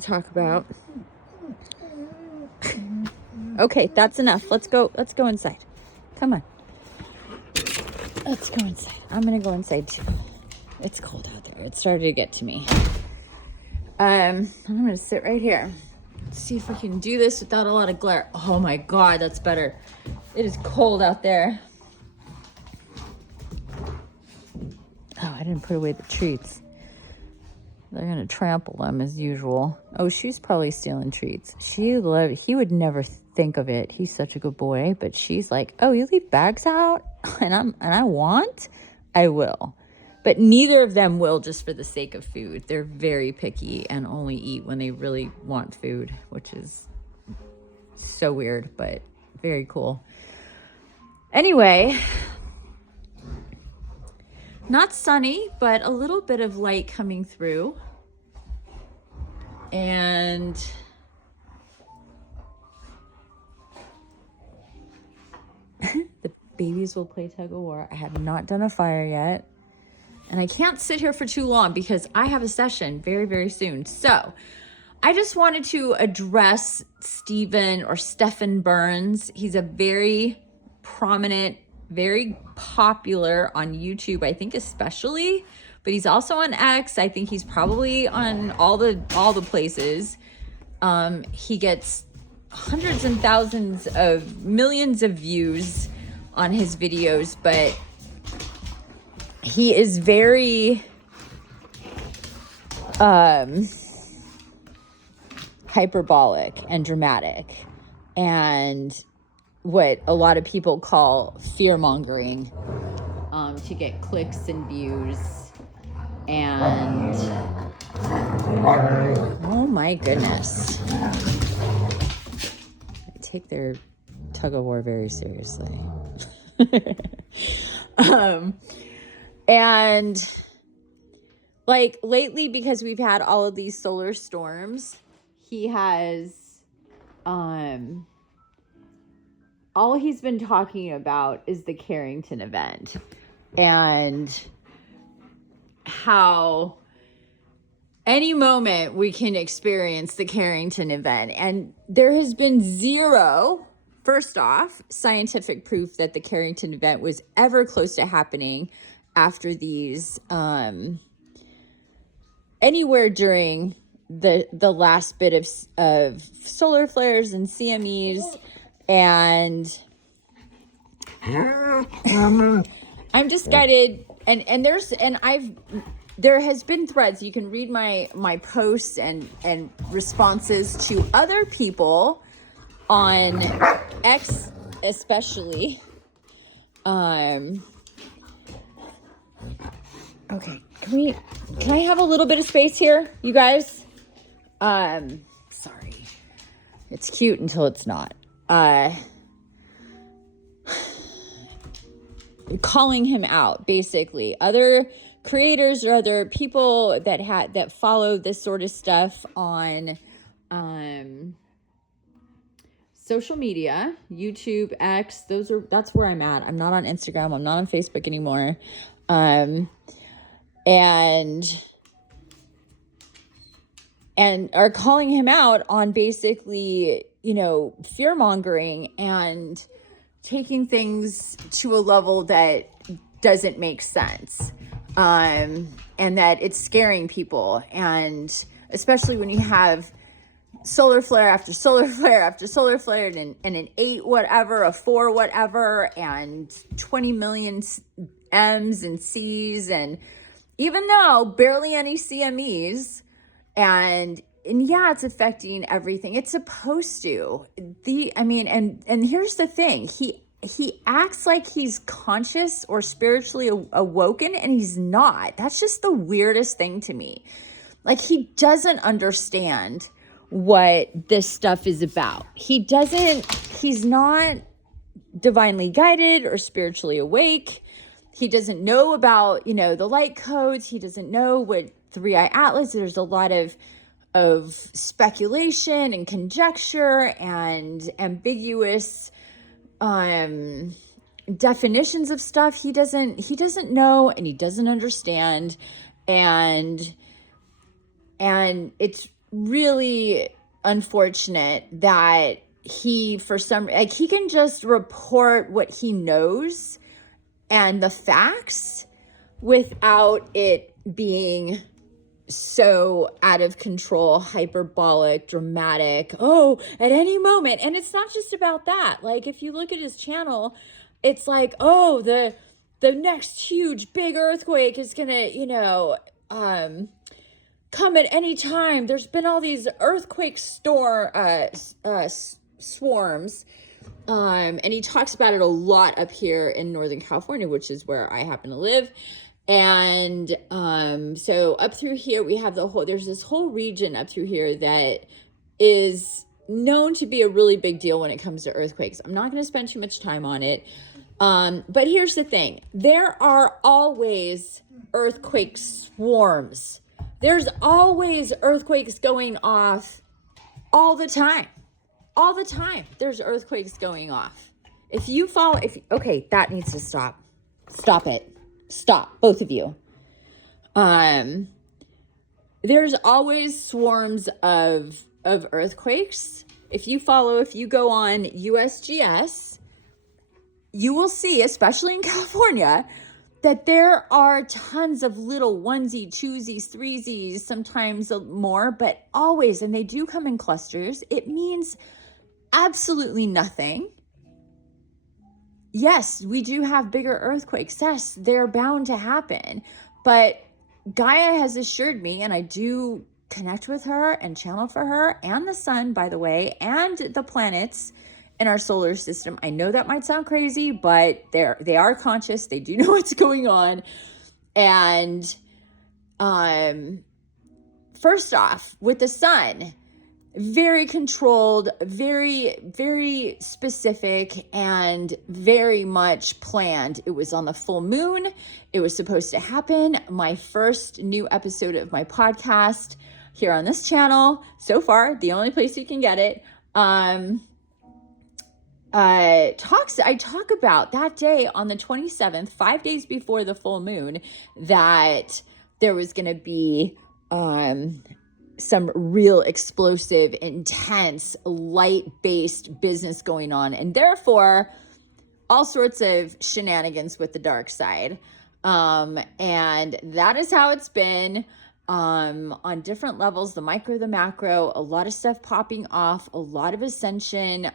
to talk about. Okay, that's enough. Let's go inside. Come on. Let's go inside. I'm gonna go inside too. It's cold out there. It started to get to me. I'm gonna sit right here. See if we can do this without a lot of glare. Oh my God, that's better. It is cold out there. Oh, I didn't put away the treats. They're gonna trample them as usual. Oh, she's probably stealing treats. He would never think of it. He's such a good boy, but she's like, oh, you leave bags out? And I will. But neither of them will just for the sake of food. They're very picky and only eat when they really want food, which is so weird, but very cool. Anyway, not sunny, but a little bit of light coming through. And the babies will play tug of war. I have not done a fire yet. And I can't sit here for too long because I have a session very, very soon. So I just wanted to address Stefan Burns. He's a very prominent, very popular on YouTube, I think especially, but he's also on X. I think he's probably on all the places. He gets hundreds and thousands of millions of views on his videos, but he is very hyperbolic and dramatic, and what a lot of people call fear-mongering, to get clicks and views. And oh my goodness, I take their tug of war very seriously. And like lately, because we've had all of these solar storms, he has, all he's been talking about is the Carrington event and how any moment we can experience the Carrington event. And there has been zero, first off, scientific proof that the Carrington event was ever close to happening after these, anywhere during the last bit of solar flares and CMEs. And I'm just guided, there has been threads. You can read my posts and responses to other people on X especially. Okay, can I have a little bit of space here, you guys? Sorry. It's cute until it's not. Calling him out, basically. Other creators or other people that follow this sort of stuff on social media, YouTube, X, that's where I'm at. I'm not on Instagram. I'm not on Facebook anymore. And are calling him out on basically, fear-mongering and taking things to a level that doesn't make sense. And that it's scaring people. And especially when you have solar flare after solar flare after solar flare and an 8 whatever, a 4 whatever, and 20 million M's and C's, and even though barely any CMEs, and yeah, it's affecting everything. It's supposed to. And here's the thing. He acts like he's conscious or spiritually awoken, and he's not. That's just the weirdest thing to me. Like, he doesn't understand what this stuff is about. He's not divinely guided or spiritually awake. He doesn't know about, the light codes. He doesn't know what Three-Eye Atlas. There's a lot of speculation and conjecture and ambiguous definitions of stuff. He doesn't know, and he doesn't understand, and it's really unfortunate that he, for some, like, he can just report what he knows and the facts without it being so out of control, hyperbolic, dramatic. Oh, at any moment. And it's not just about that. Like, if you look at his channel, it's like, oh, the next huge big earthquake is gonna, come at any time. There's been all these earthquake swarms. And he talks about it a lot up here in Northern California, which is where I happen to live. And so up through here, we have there's this whole region up through here that is known to be a really big deal when it comes to earthquakes. I'm not going to spend too much time on it. But here's the thing. There are always earthquake swarms. There's always earthquakes going off all the time. All the time. There's earthquakes going off. Okay, that needs to stop. Stop it. Stop, both of you. There's always swarms of earthquakes. If you go on USGS, you will see, especially in California, that there are tons of little onesie, twosies, threesies, sometimes more, but always, and they do come in clusters. It means absolutely nothing. Yes, we do have bigger earthquakes. Yes, they're bound to happen. But Gaia has assured me, and I do connect with her and channel for her and the sun, by the way, and the planets in our solar system. I know that might sound crazy, but they are conscious. They do know what's going on. And first off, with the sun, very controlled, very, very specific, and very much planned. It was on the full moon. It was supposed to happen. My first new episode of my podcast here on this channel, so far, the only place you can get it, I talk about that day on the 27th, 5 days before the full moon, that there was going to be some real explosive, intense, light-based business going on, and therefore all sorts of shenanigans with the dark side. And that is how it's been on different levels, the micro, the macro, a lot of stuff popping off, a lot of ascension,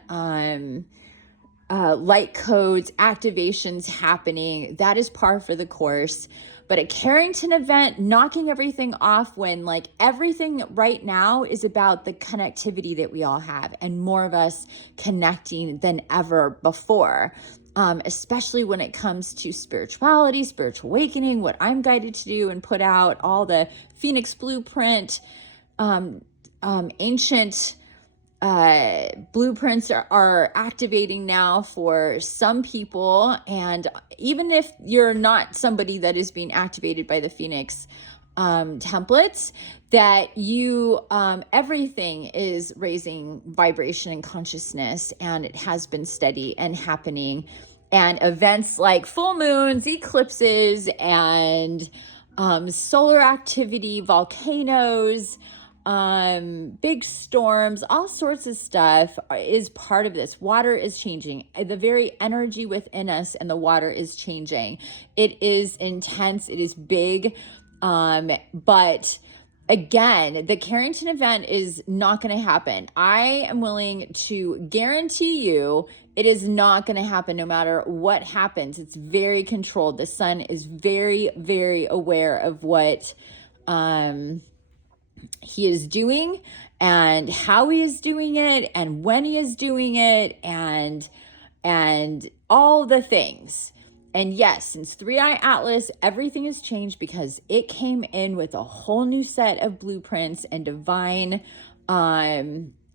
light codes, activations happening. That is par for the course. But a Carrington event, knocking everything off when, like, everything right now is about the connectivity that we all have, and more of us connecting than ever before, especially when it comes to spirituality, spiritual awakening, what I'm guided to do and put out, all the Phoenix Blueprint, ancient blueprints are activating now for some people. And even if you're not somebody that is being activated by the Phoenix templates, that you everything is raising vibration and consciousness, and it has been steady and happening. And events like full moons, eclipses, and solar activity, volcanoes, big storms, all sorts of stuff is part of this. Water is changing. The very energy within us and the water is changing. It is intense. It is big. But again, the Carrington event is not going to happen. I am willing to guarantee you it is not going to happen no matter what happens. It's very controlled. The sun is very, very aware of what, he is doing and how he is doing it and when he is doing it and all the things. And yes, since 3i Atlas, everything has changed because it came in with a whole new set of blueprints and divine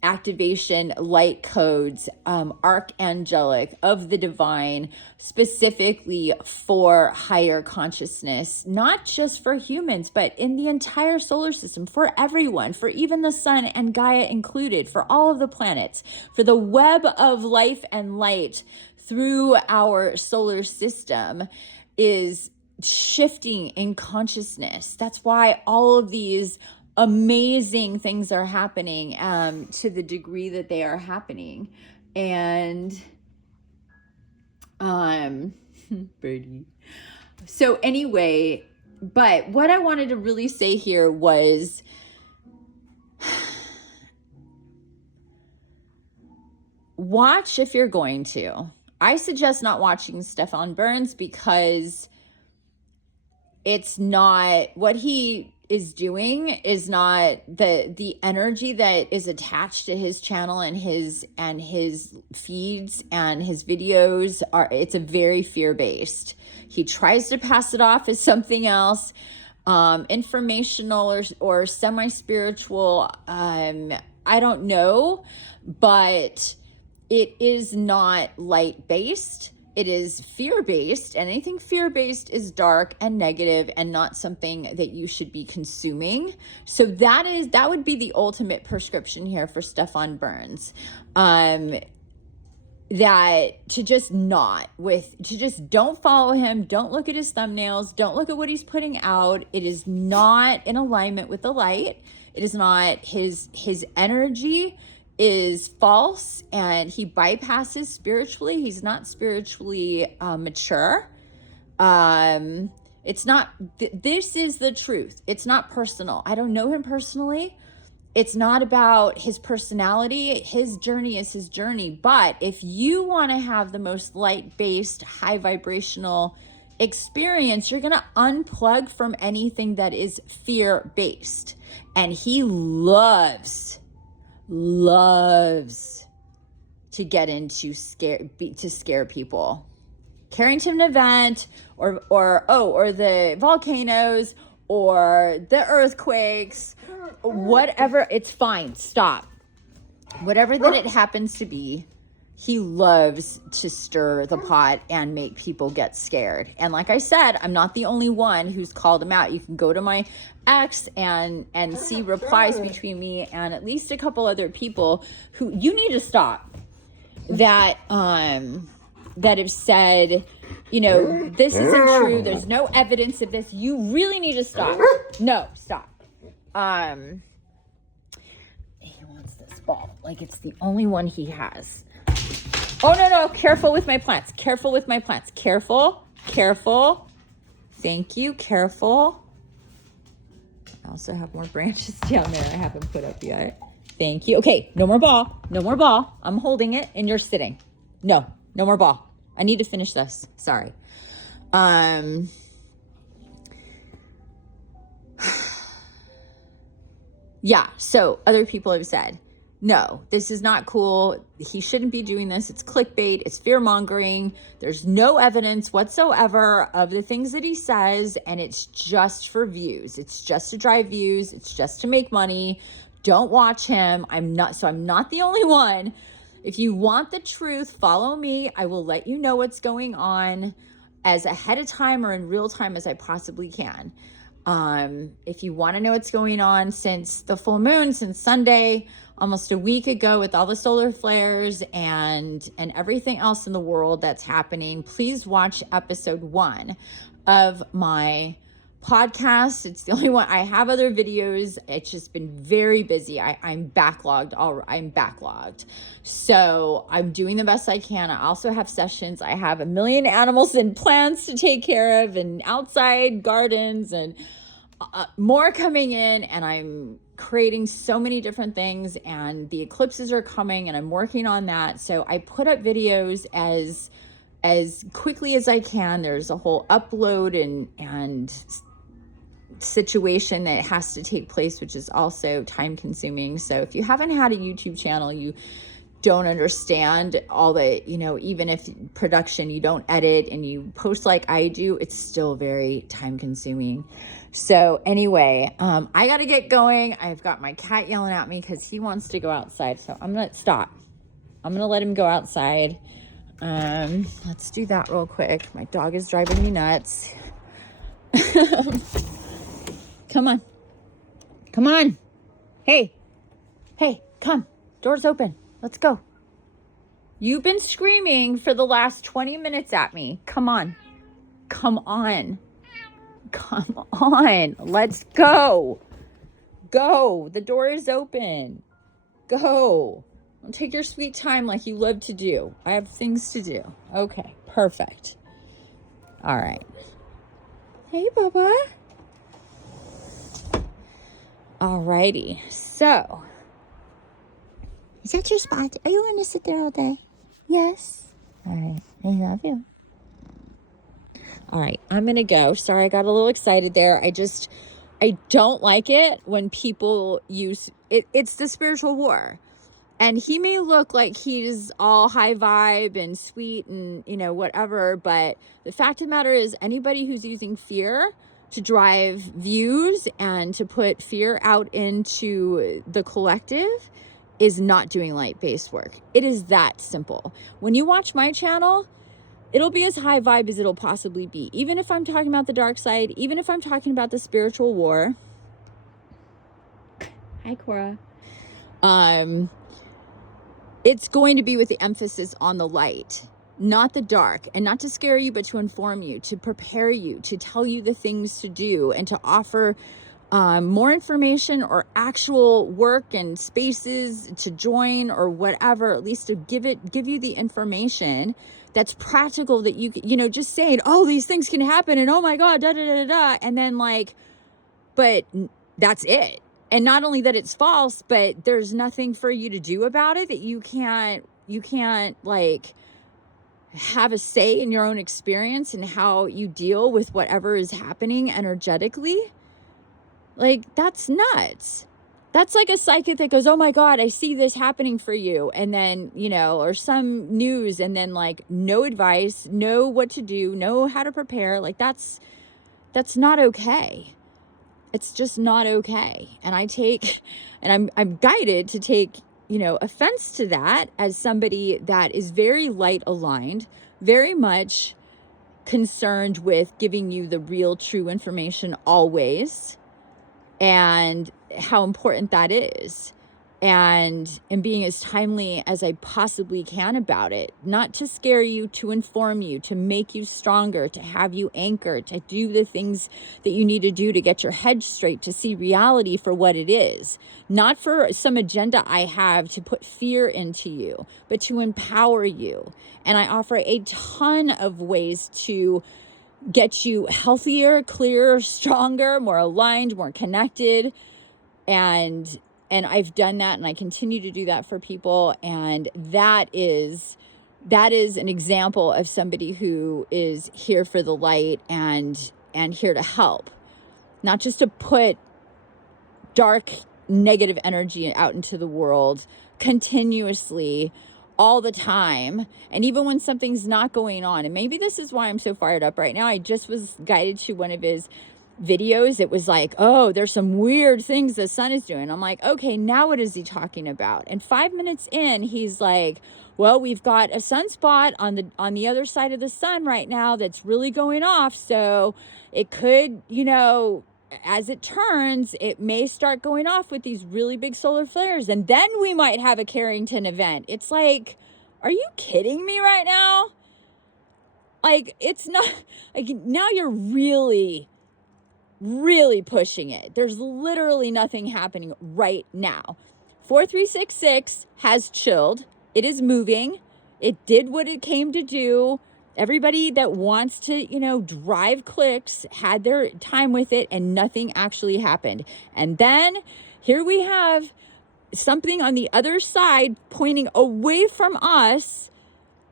activation, light codes, archangelic of the divine, specifically for higher consciousness, not just for humans, but in the entire solar system, for everyone, for even the sun and Gaia included, for all of the planets, for the web of life and light through our solar system is shifting in consciousness. That's why all of these amazing things are happening to the degree that they are happening. And birdie. So anyway, but what I wanted to really say here was watch if you're going to. I suggest not watching Stefan Burns because it's not what he is doing is not the energy that is attached to his channel and his feeds and his videos it's a very fear-based. He tries to pass it off as something else, informational or semi-spiritual. I don't know, but it is not light-based. It is fear-based, and anything fear-based is dark and negative and not something that you should be consuming. So that would be the ultimate prescription here for Stefan Burns. That to just don't follow him, don't look at his thumbnails, don't look at what he's putting out. It is not in alignment with the light. It is not his energy is false, and he bypasses spiritually. He's not spiritually mature. It's not, this is the truth. It's not personal. I don't know him personally. It's not about his personality. His journey is his journey. But if you want to have the most light-based, high vibrational experience, you're going to unplug from anything that is fear-based. And he loves to get into scare people. Carrington event or the volcanoes or the earthquakes, whatever, it's fine. Stop. Whatever that it happens to be, he loves to stir the pot and make people get scared. And like I said, I'm not the only one who's called him out. You can go to my X and see replies between me and at least a couple other people who you need to stop that have said, this isn't true. There's no evidence of this. You really need to stop. No, stop. He wants this ball. Like it's the only one he has. Oh, no. Careful with my plants. Careful. Thank you. Careful. I also have more branches down there I haven't put up yet. Thank you. Okay, no more ball. I'm holding it and you're sitting. No more ball. I need to finish this. Sorry. Yeah, so other people have said, no, this is not cool. He shouldn't be doing this. It's clickbait. It's fear-mongering. There's no evidence whatsoever of the things that he says, and it's just for views. It's just to drive views. It's just to make money. Don't watch him. I'm not the only one. If you want the truth, follow me. I will let you know what's going on as ahead of time or in real time as I possibly can. If you want to know what's going on since the full moon, since Sunday, almost a week ago with all the solar flares and everything else in the world that's happening, please watch episode 1 of my podcast. It's the only one. I have other videos. It's just been very busy. I'm backlogged. I'm backlogged. So I'm doing the best I can. I also have sessions. I have 1 million animals and plants to take care of and outside gardens and more coming in, and I'm creating so many different things, and the eclipses are coming and I'm working on that. So I put up videos as quickly as I can. There's a whole upload and situation that has to take place, which is also time consuming. So if you haven't had a YouTube channel, you don't understand all the, even if production, you don't edit and you post like I do, it's still very time consuming. So anyway, I got to get going. I've got my cat yelling at me because he wants to go outside. So I'm going to stop. I'm going to let him go outside. Let's do that real quick. My dog is driving me nuts. Come on. Hey, come. Door's open. Let's go. You've been screaming for the last 20 minutes at me. Come on. Let's go. Go. The door is open. Go. Take your sweet time like you love to do. I have things to do. Okay, perfect. All right. Hey, Bubba. All righty. So, is that your spot? Are you going to sit there all day? Yes. All right. I love you. All right. I'm going to go. Sorry, I got a little excited there. I don't like it when people use it. It's the spiritual war. And he may look like he's all high vibe and sweet and, whatever. But the fact of the matter is, anybody who's using fear to drive views and to put fear out into the collective is not doing light-based work. It is that simple. When you watch my channel, it'll be as high vibe as it'll possibly be. Even if I'm talking about the dark side, even if I'm talking about the spiritual war. Hi, Cora. It's going to be with the emphasis on the light, not the dark, and not to scare you, but to inform you, to prepare you, to tell you the things to do, and to offer more information or actual work and spaces to join or whatever, at least to give you the information that's practical, that you just saying, oh, these things can happen, and oh my God, da da da da, and then but that's it. And not only that it's false, but there's nothing for you to do about it, that you can't have a say in your own experience and how you deal with whatever is happening energetically. That's nuts. That's like a psychic that goes, oh my God, I see this happening for you. And then, or some news, and then no advice, know what to do, know how to prepare. That's not okay. It's just not okay. And I'm guided to take, offense to that as somebody that is very light aligned, very much concerned with giving you the real, true information always, and how important that is. And being as timely as I possibly can about it, not to scare you, to inform you, to make you stronger, to have you anchored, to do the things that you need to do to get your head straight, to see reality for what it is, not for some agenda I have to put fear into you, but to empower you. And I offer a ton of ways to get you healthier, clearer, stronger, more aligned, more connected. And I've done that, and I continue to do that for people. And that is an example of somebody who is here for the light and here to help, not just to put dark, negative energy out into the world continuously all the time. And even when something's not going on, and maybe this is why I'm so fired up right now. I just was guided to one of his videos. It was like, oh, there's some weird things the sun is doing. I'm like, okay, now what is he talking about? And 5 minutes in, he's like, well, we've got a sunspot on the other side of the sun right now that's really going off. So it could, as it turns, it may start going off with these really big solar flares, and then we might have a Carrington event. It's like, are you kidding me right now? It's not now you're really pushing it. There's literally nothing happening right now. 4366 has chilled. It is moving. It did what it came to do. Everybody that wants to, drive clicks had their time with it, and nothing actually happened. And then here we have something on the other side pointing away from us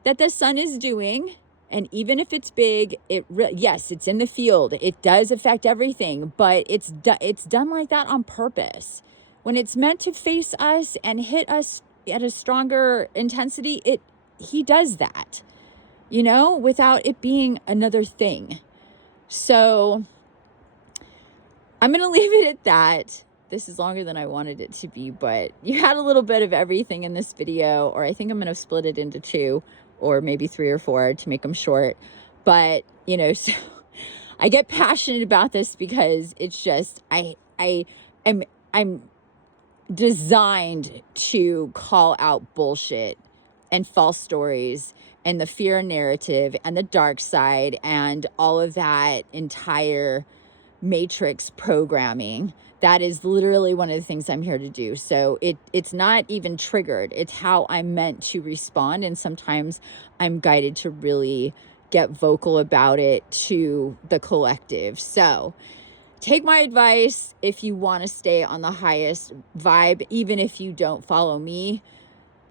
that the sun is doing. And even if it's big, yes, it's in the field. It does affect everything, but it's done like that on purpose. When it's meant to face us and hit us at a stronger intensity, he does that, without it being another thing. So I'm going to leave it at that. This is longer than I wanted it to be, but you had a little bit of everything in this video, or I think I'm going to split it into 2 or maybe 3 or 4 to make them short. But, so I get passionate about this because it's just, I'm designed to call out bullshit and false stories and the fear narrative and the dark side and all of that entire matrix programming that is literally one of the things I'm here to do. So it's not even triggered. It's how I'm meant to respond. And sometimes I'm guided to really get vocal about it to the collective. So take my advice if you want to stay on the highest vibe, even if you don't follow me.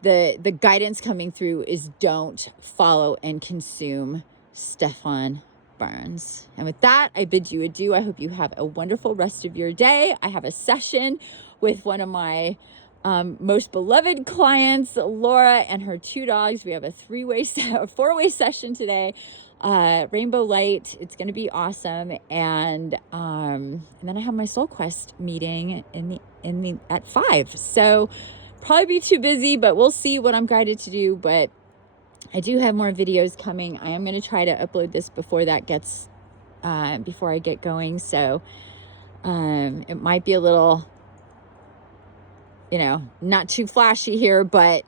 The guidance coming through is don't follow and consume Stefan Burns. And with that, I bid you adieu. I hope you have a wonderful rest of your day. I have a session with one of my most beloved clients, Laura, and her 2 dogs. We have a 4-way session today. Rainbow Light. It's going to be awesome. And then I have my Soul Quest meeting at 5. So probably be too busy, but we'll see what I'm guided to do. But I do have more videos coming. I am going to try to upload this before that gets, before I get going. So, it might be a little, not too flashy here, but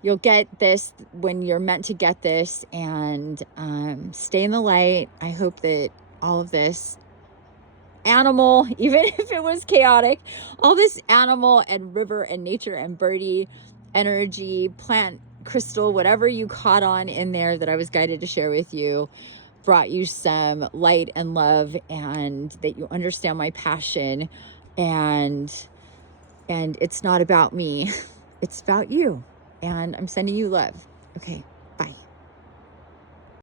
you'll get this when you're meant to get this, and, stay in the light. I hope that all of this animal, even if it was chaotic, all this animal and river and nature and birdie energy, plant, crystal, whatever you caught on in there that I was guided to share with you, brought you some light and love, and that you understand my passion, and it's not about me, it's about you, and I'm sending you love. Okay, bye.